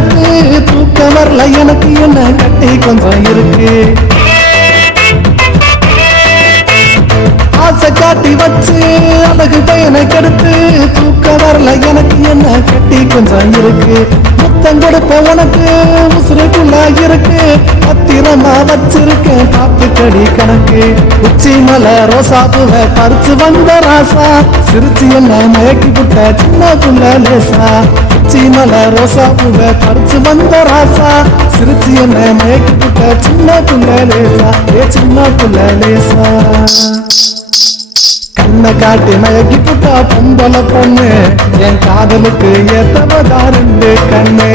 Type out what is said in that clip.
கழுத்து தூக்க வரல எனக்கு என்ன கட்டி கொஞ்சம் இருக்கு ஆசை காட்டி வச்சு அழகு பையனை கெடுத்து தூக்க வரல எனக்கு என்ன கட்டி கொஞ்சம் இருக்கு முத்தம் கொடுப்ப உனக்கு உசுருக்குள்ள இருக்கு பத்திரமா வச்சிருக்கேன் பார்த்துக்கடி கணக்கு உச்சி மலை ரோசா பூவை பறிச்சு வந்த ராசா சிரிச்சு என்ன மயக்கி புட்ட சின்ன புள்ள லேசா உச்சி மலை ரோசா பூவை பறிச்சு வந்த ராசா சிரிச்சு என்ன மயக்கி புட்ட சின்ன புள்ள லேசா சின்ன புள்ள லேசா கண்ணை காட்டி மயக்கி புட்டா பொம்பளை பொண்ணு என் காதலுக்கு ஏத்தவதா ரெண்டு கண்ணே